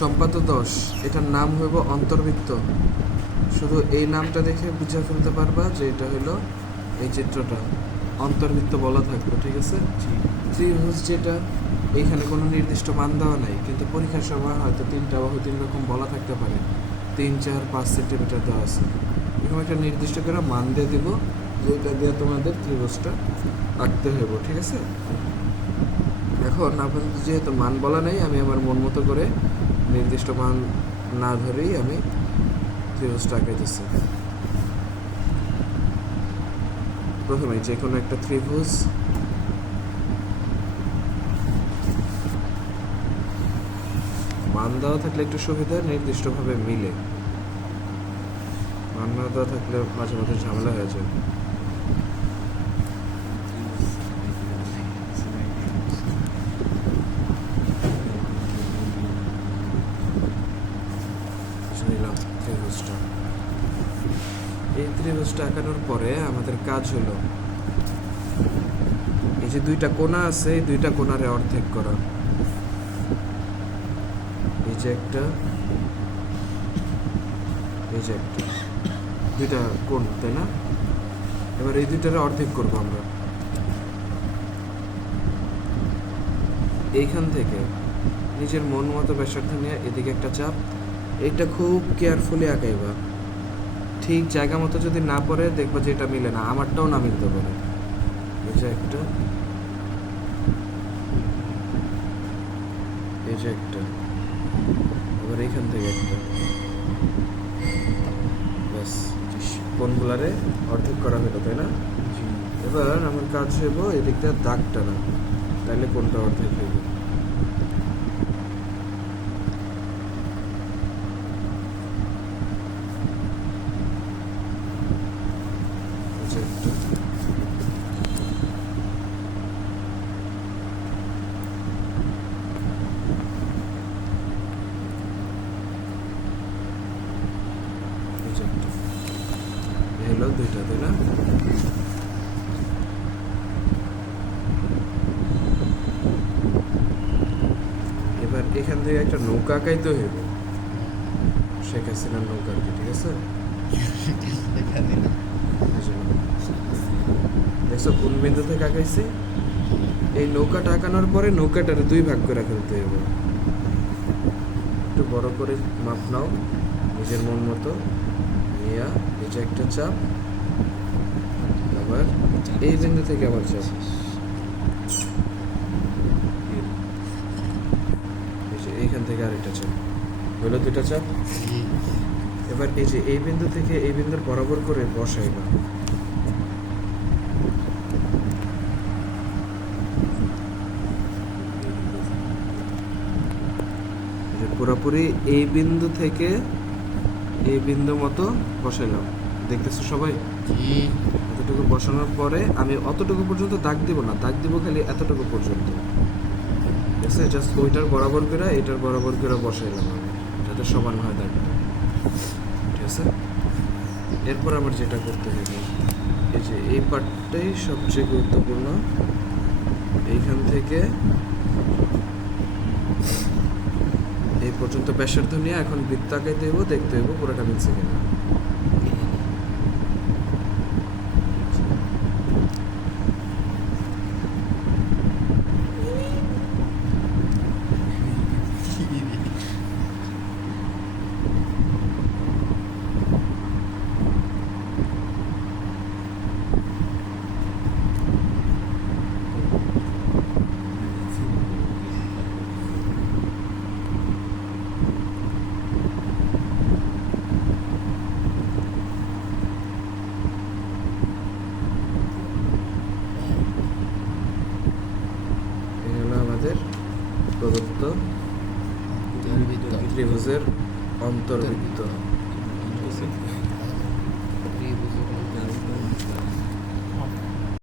সম্পাত 10 এটার নাম হইব অন্তর্বৃত্ত। শুধু এই নামটা দেখে বুঝে ফেলতে পারবা যে এটা হলো এই চিত্রটা অন্তর্বৃত্ত বলা থাকবে, ঠিক আছে। ত্রিভুজ যেটা এইখানে কোনো নির্দিষ্ট মান দেওয়া নাই, কিন্তু পরীক্ষার সময় হয়তো 3টা বাহু 3 রকম বলা থাকতে পারে, 3, 4, 5 সেন্টিমিটার দেওয়া আছে, এরকম একটা নির্দিষ্ট করে মান দিয়ে দিব, যেটা দিয়ে তোমাদের ত্রিভুজটা আঁকতে হইব, ঠিক আছে। এখন আপাতত যেহেতু মান বলা নেই, আমি আমার মন মতো করে নির্দিষ্ট মান না ধরেই আমি ত্রিভুজটা আঁকাইতেছি। প্রথমে যে কোনো একটা ত্রিভুজ মান দেওয়া থাকলে একটু সুবিধা, নির্দিষ্টভাবে মিলে। মান না দেওয়া থাকলে মাঝে মাঝে ঝামেলা হয়ে যায়। নিলাম ত্রিভুজটা। এই ত্রিভুজটা আঁকানোর পরে আমাদের কাজ হলো এই যে 2টা কোণা আছে, এই 2টা কোণারে অর্ধেক করা। এই যে একটা, এই যে একটা, 2টা কোণ, তাই না? এবার এই 2টারে অর্ধেক করবো আমরা। এইখান থেকে নিজের মন মতো ব্যাসার্ধ নিয়ে এদিকে একটা চাপ, এইটা খুব কেয়ারফুলি আঁকাইবা। ঠিক জায়গা মতো যদি না পড়ে দেখবা যে এটা মিলে না, আমারটাও না মিলতে পারে। এই যে একটা, এই যে একটা, এবার এইখান থেকে একটা, ব্যাস কোনগুলারে অর্ধেক করা হলো, তাই না? এবার আমার কাজ হইব এদিকটা দাগ টানা, তাহলে কোনটা অর্ধেক হইব। হলো 2টা, তাই না? এবার এখান থেকে একটা নৌকা আঁকাইতে হইব, শেখ হাসিনার নৌকা আর কি, ঠিক আছে। দেখছো কোন বিন্দু থেকে আঁকাইছি? এই নৌকাটা আঁকানোর পরে নৌকাটারে 2 ভাগ করে ফেলতে হইব। একটু বড় করে মাপ নাও নিজের মন মতো নিয়া, এই যে একটা চাপ, আবার এই বিন্দু থেকে আবার চাপ, এই যে এইখান থেকে আরেকটা চাপ, হলো 2টা চাপ। এবার এই যে এই বিন্দু থেকে এই বিন্দুর বরাবর করে বসাইবা। পুরোপুরি এই বিন্দু থেকে এই বিন্দু মতো বসাইলাম, দেখতেছো সবাই? এতটুকু বসানোর পরে আমি অতটুকু পর্যন্ত দাগ দিব না, দাগ দিব খালি এতটুকু পর্যন্ত, ঠিক আছে। জাস্ট ওইটার বরাবর করে এটার বরাবর করে বসাইলাম আমি, যাতে সমান হয় দাগটা, ঠিক আছে। এরপর আমার যেটা করতে হবে, এই যে এই পার্টটাই সবচেয়ে গুরুত্বপূর্ণ। এইখান থেকে এই পর্যন্ত ব্যাসার্ধ নিয়ে এখন বৃত্ত আঁকাইতে হইব, দেখতে হইব পুরোটা মিলছে কিনা। প্রদত্ত ত্রিভুজের অন্তর্বৃত্ত।